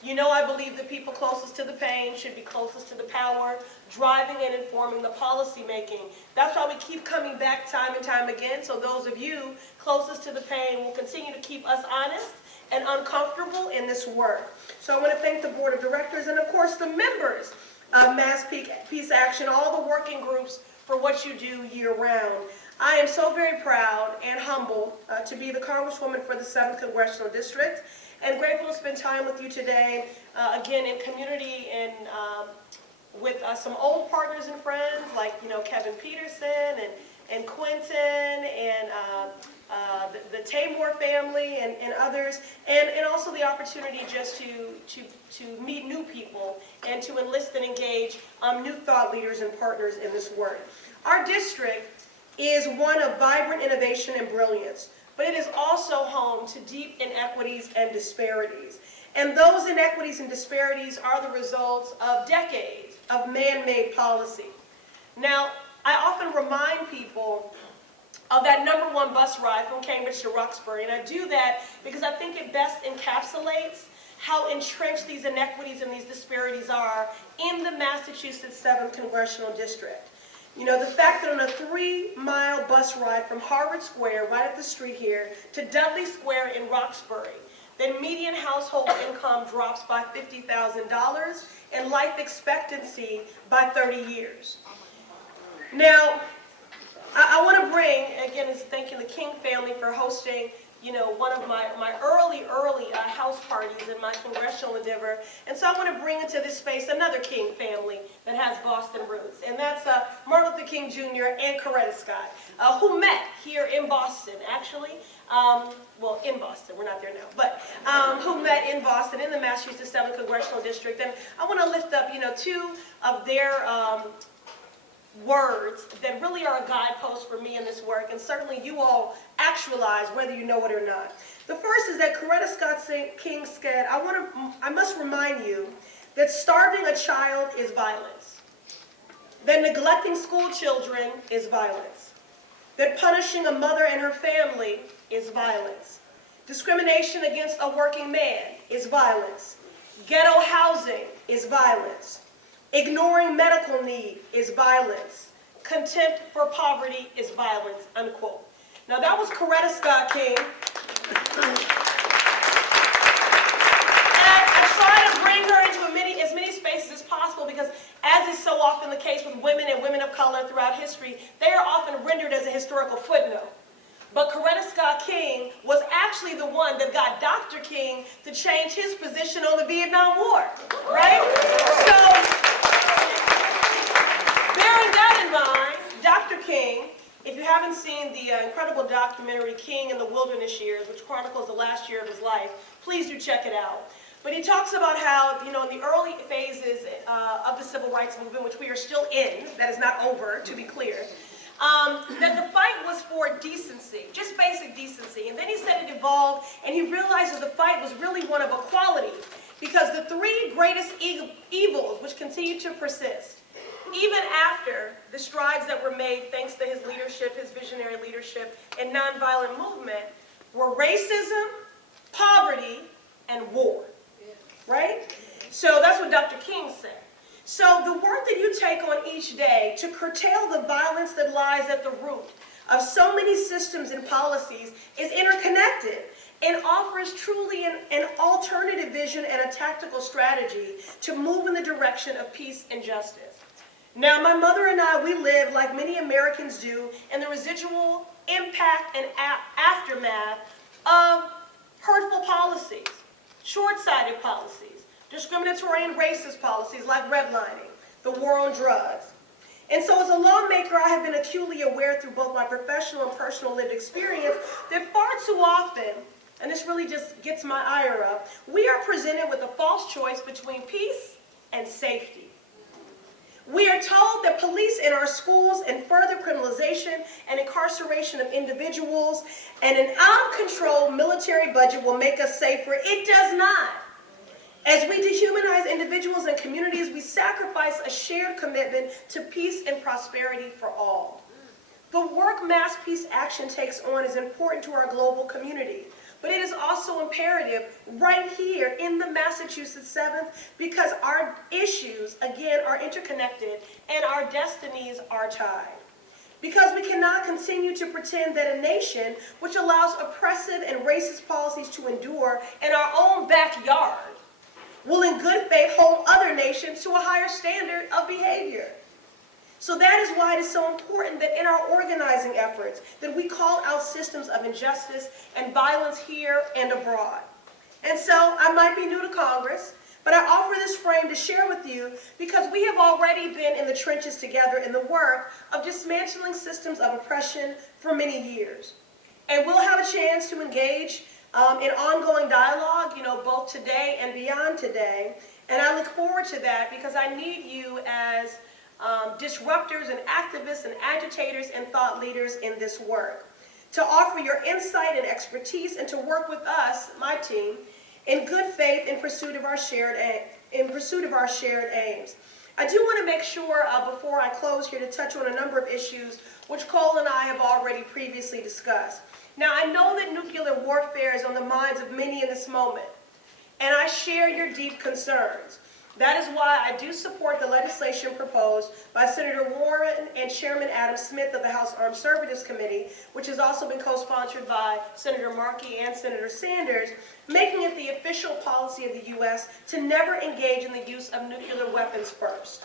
You know I believe the people closest to the pain should be closest to the power, driving and informing the policy making. That's why we keep coming back time and time again, so those of you closest to the pain will continue to keep us honest and uncomfortable in this work. So I want to thank the board of directors and of course the members of Mass Peace Action, all the working groups for what you do year-round. I am so very proud and humbled to be the Congresswoman for the 7th Congressional District, and grateful to spend time with you today, again in community and with some old partners and friends like Kevin Peterson and Quentin and the Tamor family and others, and also the opportunity just to meet new people and to enlist and engage new thought leaders and partners in this work. Our district is one of vibrant innovation and brilliance, but it is also home to deep inequities and disparities. And those inequities and disparities are the results of decades of man-made policy. Now, I often remind people of that #1 bus ride from Cambridge to Roxbury, and I do that because I think it best encapsulates how entrenched these inequities and these disparities are in the Massachusetts 7th Congressional District. The fact that on a 3-mile bus ride from Harvard Square, right up the street here, to Dudley Square in Roxbury, then median household income drops by $50,000 and life expectancy by 30 years. Now, I want to bring, again, is thanking the King family for hosting one of my early house parties in my congressional endeavor. And so I want to bring into this space another King family that has Boston roots. And that's Martin Luther King Jr. and Coretta Scott, who met here in Boston, actually. Well, in Boston, we're not there now, but who met in Boston in the Massachusetts 7th Congressional District. And I want to lift up, two of their words that really are a guidepost for me in this work, and certainly you all actualize whether you know it or not. The first is that Coretta Scott King said, I must remind you that starving a child is violence, that neglecting school children is violence, that punishing a mother and her family is violence, discrimination against a working man is violence, ghetto housing is violence, ignoring medical need is violence. Contempt for poverty is violence, unquote. Now that was Coretta Scott King. And I try to bring her into as many spaces as possible because, as is so often the case with women and women of color throughout history, they are often rendered as a historical footnote. But Coretta Scott King was actually the one that got Dr. King to change his position on the Vietnam War, right? So, bearing that in mind, Dr. King, if you haven't seen the incredible documentary King in the Wilderness Years, which chronicles the last year of his life, please do check it out. But he talks about how, in the early phases of the civil rights movement, which we are still in, that is not over, to be clear, that the fight was for decency, just basic decency. And then he said it evolved, and he realized that the fight was really one of equality, because the 3 greatest evils which continue to persist, even after the strides that were made thanks to his leadership, his visionary leadership, and nonviolent movement, were racism, poverty, and war, right? So that's what Dr. King said. So the work that you take on each day to curtail the violence that lies at the root of so many systems and policies is interconnected and offers truly an alternative vision and a tactical strategy to move in the direction of peace and justice. Now, my mother and I, we live, like many Americans do, in the residual impact and aftermath of hurtful policies, short-sighted policies, discriminatory and racist policies like redlining, the war on drugs. And so as a lawmaker, I have been acutely aware through both my professional and personal lived experience that far too often, and this really just gets my ire up, we are presented with a false choice between peace and safety. We are told that police in our schools and further criminalization and incarceration of individuals and an out-of-control military budget will make us safer. It does not. As we dehumanize individuals and communities, we sacrifice a shared commitment to peace and prosperity for all. The work Mass Peace Action takes on is important to our global community, but it is also imperative right here in the Massachusetts 7th, because our issues, again, are interconnected and our destinies are tied. Because we cannot continue to pretend that a nation which allows oppressive and racist policies to endure in our own backyard will in good faith hold other nations to a higher standard of behavior. So that is why it is so important that in our organizing efforts that we call out systems of injustice and violence here and abroad. And so I might be new to Congress, but I offer this frame to share with you because we have already been in the trenches together in the work of dismantling systems of oppression for many years. And we'll have a chance to engage in ongoing dialogue, both today and beyond today. And I look forward to that because I need you as disruptors and activists and agitators and thought leaders in this work to offer your insight and expertise and to work with us, my team, in good faith in pursuit of our shared aims. I do want to make sure before I close here to touch on a number of issues which Cole and I have already previously discussed. Now, I know that nuclear warfare is on the minds of many in this moment, and I share your deep concerns. That is why I do support the legislation proposed by Senator Warren and Chairman Adam Smith of the House Armed Services Committee, which has also been co-sponsored by Senator Markey and Senator Sanders, making it the official policy of the U.S. to never engage in the use of nuclear weapons first.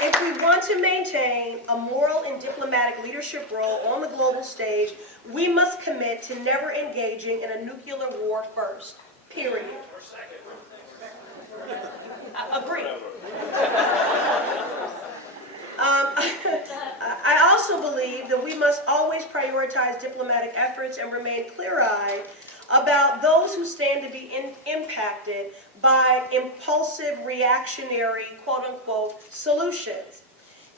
If we want to maintain a moral and diplomatic leadership role on the global stage, we must commit to never engaging in a nuclear war first, period. Agreed. I also believe that we must always prioritize diplomatic efforts and remain clear-eyed about those who stand to be impacted by impulsive, reactionary, quote-unquote, solutions.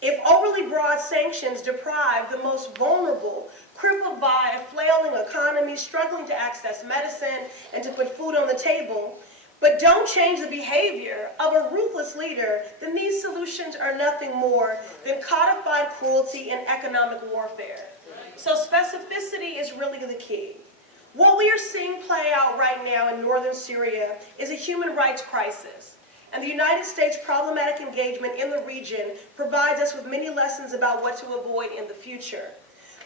If overly broad sanctions deprive the most vulnerable, crippled by a flailing economy, struggling to access medicine and to put food on the table, but don't change the behavior of a ruthless leader, then these solutions are nothing more than codified cruelty and economic warfare. So specificity is really the key. What we are seeing play out right now in northern Syria is a human rights crisis, and the United States' problematic engagement in the region provides us with many lessons about what to avoid in the future.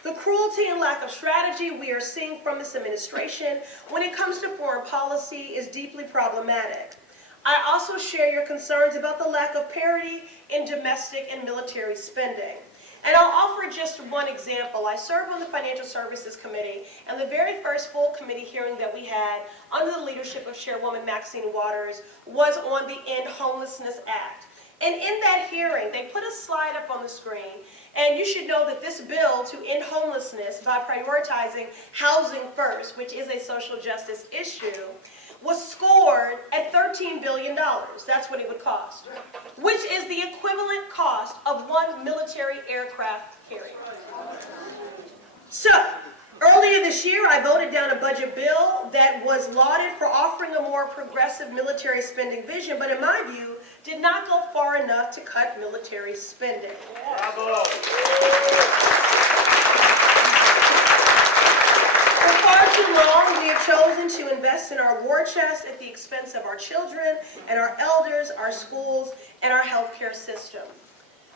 The cruelty and lack of strategy we are seeing from this administration when it comes to foreign policy is deeply problematic. I also share your concerns about the lack of parity in domestic and military spending. And I'll offer just one example. I serve on the Financial Services Committee, and the very first full committee hearing that we had under the leadership of Chairwoman Maxine Waters was on the End Homelessness Act. And in that hearing, they put a slide up on the screen, and you should know that this bill to end homelessness by prioritizing housing first, which is a social justice issue, was scored at $13 billion. That's what it would cost, which is the equivalent cost of one military aircraft carrier. So, earlier this year, I voted down a budget bill that was lauded for offering a more progressive military spending vision, but in my view, did not go far enough to cut military spending. Bravo. For far too long, we have chosen to invest in our war chest at the expense of our children and our elders, our schools, and our healthcare system.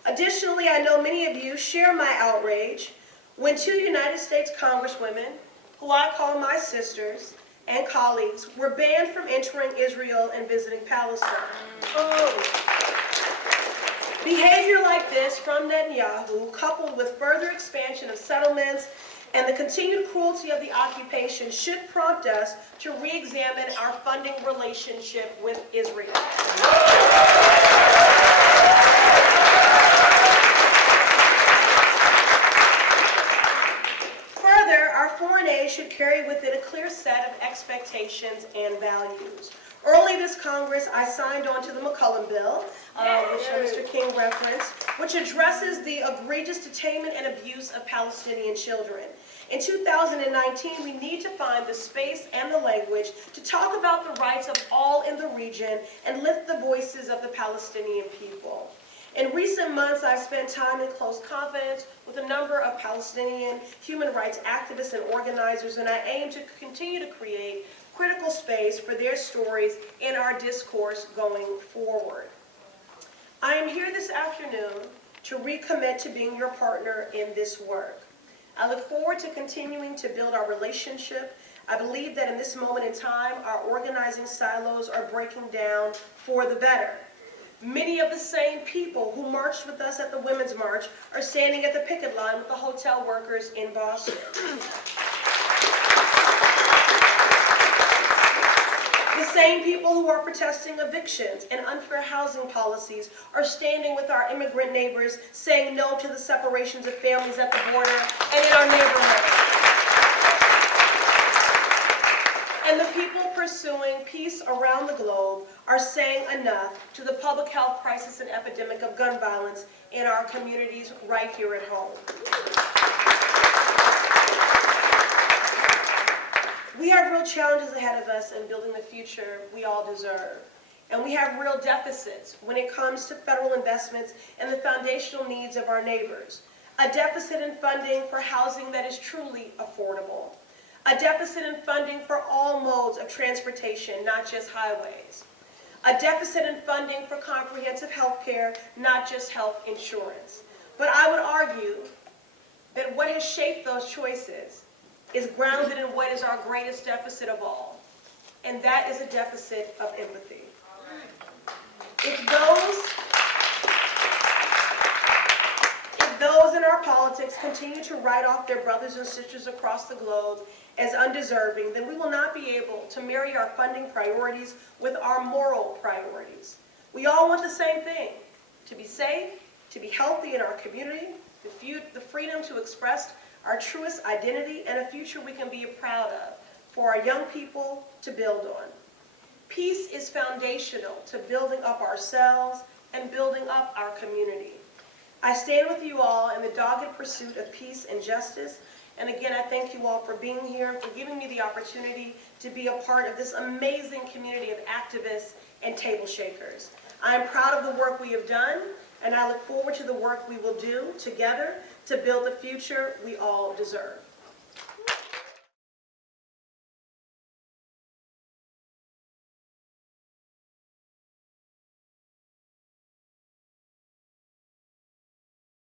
Additionally, I know many of you share my outrage when two United States Congresswomen, who I call my sisters and colleagues, were banned from entering Israel and visiting Palestine. Behavior like this from Netanyahu, coupled with further expansion of settlements and the continued cruelty of the occupation, should prompt us to re-examine our funding relationship with Israel. Further, our foreign aid should carry with it a clear set of expectations and values. Early this Congress, I signed on to the McCullum bill, which Mr. King referenced, which addresses the egregious detainment and abuse of Palestinian children. In 2019, we need to find the space and the language to talk about the rights of all in the region and lift the voices of the Palestinian people. In recent months, I've spent time in close confidence with a number of Palestinian human rights activists and organizers, and I aim to continue to create critical space for their stories in our discourse going forward. I am here this afternoon to recommit to being your partner in this work. I look forward to continuing to build our relationship. I believe that in this moment in time, our organizing silos are breaking down for the better. Many of the same people who marched with us at the Women's March are standing at the picket line with the hotel workers in Boston. The same people who are protesting evictions and unfair housing policies are standing with our immigrant neighbors saying no to the separations of families at the border and in our neighborhoods. And the people pursuing peace around the globe are saying enough to the public health crisis and epidemic of gun violence in our communities right here at home. We have real challenges ahead of us in building the future we all deserve. And we have real deficits when it comes to federal investments and the foundational needs of our neighbors. A deficit in funding for housing that is truly affordable. A deficit in funding for all modes of transportation, not just highways. A deficit in funding for comprehensive health care, not just health insurance. But I would argue that what has shaped those choices is grounded in what is our greatest deficit of all, and that is a deficit of empathy. If those in our politics continue to write off their brothers and sisters across the globe as undeserving, then we will not be able to marry our funding priorities with our moral priorities. We all want the same thing: to be safe, to be healthy in our community, the freedom to express our truest identity, and a future we can be proud of for our young people to build on. Peace is foundational to building up ourselves and building up our community. I stand with you all in the dogged pursuit of peace and justice, and again, I thank you all for being here, for giving me the opportunity to be a part of this amazing community of activists and table shakers. I am proud of the work we have done, and I look forward to the work we will do together to build the future we all deserve.